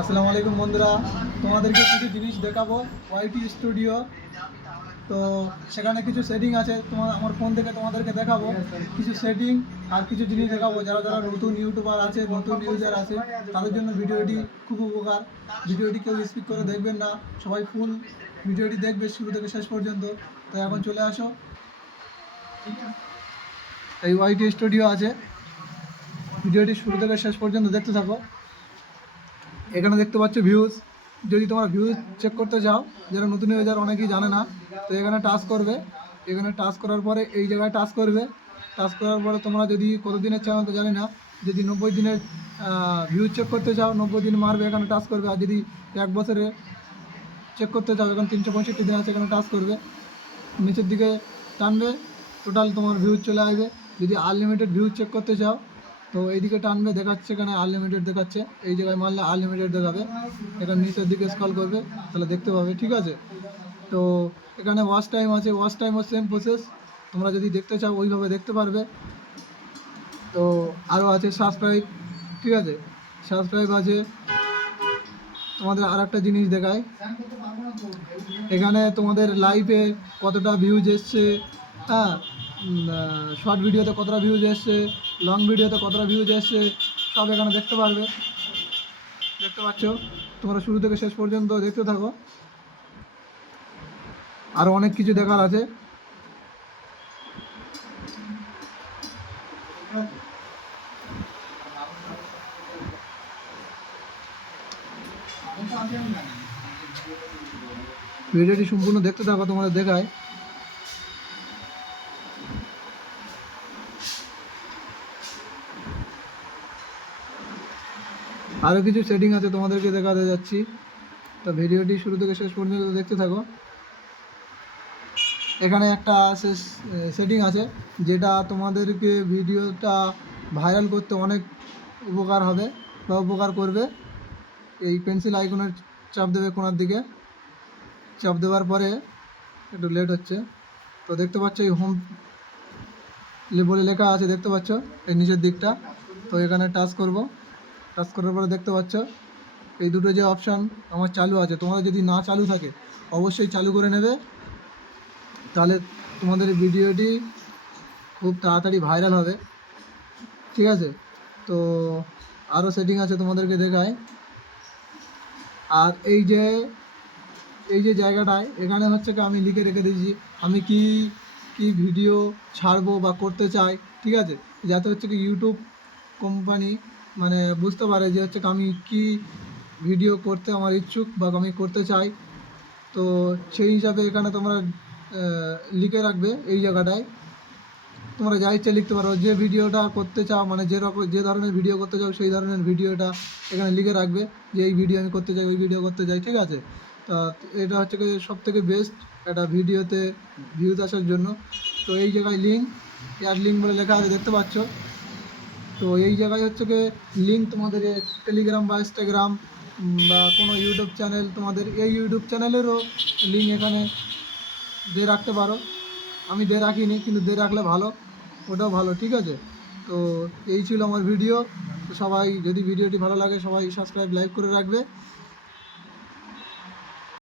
আসসালামু আলাইকুম বন্ধুরা, তোমাদেরকে কিছু জিনিস দেখাবো ওয়াইটি স্টুডিও। তো সেখানে কিছু সেটিং আছে, আমার ফোন থেকে তোমাদেরকে দেখাবো কিছু সেটিং আর কিছু জিনিস দেখাবো। যারা যারা নতুন ইউটিউবার আছে, নতুন ইউজার আছে, তাদের জন্য ভিডিওটি খুব উপকার। ভিডিওটি কেউ স্কিপ করে দেখবেন না, সবাই ফুল ভিডিওটি দেখবে শুরু থেকে শেষ পর্যন্ত। তো এখন চলে আসো, এই ওয়াইটি স্টুডিও আছে, ভিডিওটি শুরু থেকে শেষ পর্যন্ত দেখতে থাকো। এখানে দেখতে পাচ্ছ ভিউজ। যদি তোমরা ভিউজ চেক করতে চাও, যারা নতুন ইউজার অনেকেই জানে না, তো এখানে টাচ করবে। এখানে টাচ করার পরে এই জায়গায় টাচ করবে। টাচ করার পরে তোমরা যদি কতদিনের চ্যানেল তো জানি না, যদি 90 দিনের ভিউজ চেক করতে চাও 90 দিন মারবে, এখানে টাচ করবে। আর যদি 1 বছরে চেক করতে চাও, এখন 365 দিন আছে, এখানে টাচ করবে। নিচের দিকে টানবে, টোটাল তোমার ভিউজ চলে আসবে। যদি আনলিমিটেড ভিউজ চেক করতে চাও, তো এইদিকে টানবে, দেখাচ্ছে এখানে আনলিমিটেড দেখাচ্ছে। এই জায়গায় মারলে আনলিমিটেড দেখাবে। এখানে নিচের দিকে স্ক্রল করবে, তাহলে দেখতে পাবে, ঠিক আছে। তো এখানে ওয়াচ টাইম আছে, ওয়াচ টাইমও সেম প্রসেস, তোমরা যদি দেখতে চাও ওইভাবে দেখতে পারবে। তো আরও আছে সাবস্ক্রাইব, ঠিক আছে, সাবস্ক্রাইব আছে। তোমাদের আর একটা জিনিস দেখায়, এখানে তোমাদের লাইভে কতটা ভিউজ এসছে, হ্যাঁ, শর্ট ভিডিওতে কতটা ভিউজ এসছে, লং ভিডিওতে কতটা ভিউজ এসছে, সব এখানে দেখতে পারবে। দেখতে পাচ্ছ, তোমরা শুরু থেকে শেষ পর্যন্ত দেখতে থাকো। আরও অনেক কিছু দেখার আছে। ভিডিওটি সম্পূর্ণ দেখতে থাকো, তোমাদের দেখায়। আরও কিছু সেটিং আছে, তোমাদেরকে দেখাতে যাচ্ছি। তো ভিডিওটি শুরু থেকে শেষ পর্যন্ত দেখতে থাকো। এখানে একটা সেটিং আছে, যেটা তোমাদেরকে ভিডিওটা ভাইরাল করতে অনেক উপকার হবে বা উপকার করবে। এই পেন্সিল আইকনের চাপ দেবে কোণার দিকে, চাপ দেওয়ার পরে একটু লেট হচ্ছে, তো দেখতে পাচ্ছ এই হোম বলে লেখা আছে, দেখতে পাচ্ছ এই নিচের দিকটা। তো এখানে টাচ করব, টাচ করার পরে দেখতে পাচ্ছ এই দুটো যে অপশান আমার চালু আছে। তোমাদের যদি না চালু থাকে, অবশ্যই চালু করে নেবে, তাহলে তোমাদের ভিডিওটি খুব তাড়াতাড়ি ভাইরাল হবে, ঠিক আছে। তো আরও সেটিং আছে, তোমাদেরকে দেখায়। আর এই যে জায়গাটায় এখানে হচ্ছে কি আমি লিখে রেখে দিয়েছি আমি কি কি ভিডিও ছাড়বো বা করতে চাই, ঠিক আছে, যাতে হচ্ছে কি ইউটিউব কোম্পানি মানে বুঝতে পারে যে হচ্ছে কি আমি কি ভিডিও করতে আমার ইচ্ছুক বা আমি করতে চাই। তো সেই হিসাবে এখানে তোমরা লিখে রাখবে। এই জায়গাটায় তোমরা যা ইচ্ছা লিখতে পারো, যে ভিডিওটা করতে চাও, মানে যে ধরনের ভিডিও করতে চাও সেই ধরনের ভিডিওটা এখানে লিখে রাখবে, যে এই ভিডিও আমি করতে চাই, ওই ভিডিও করতে চাই, ঠিক আছে। তা এটা হচ্ছে কি সবথেকে বেস্ট একটা ভিডিওতে ভিউজ আসার জন্য। তো এই জায়গায় লিঙ্ক, অ্যাড লিঙ্ক বলে লেখা আছে, দেখতে পাচ্ছ। তো এই জায়গায় হচ্ছে কি লিঙ্ক তোমাদের টেলিগ্রাম বা ইনস্টাগ্রাম বা কোনো ইউটিউব চ্যানেল, তোমাদের এই ইউটিউব চ্যানেলেরও লিঙ্ক এখানে দিয়ে রাখতে পারো। আমি দিয়ে রাখিনি, কিন্তু দিয়ে রাখলে ভালো, ওটাও ভালো, ঠিক আছে। তো এই ছিল আমার ভিডিও। তো সবাই যদি ভিডিওটি ভালো লাগে, সবাই সাবস্ক্রাইব লাইক করে রাখবে।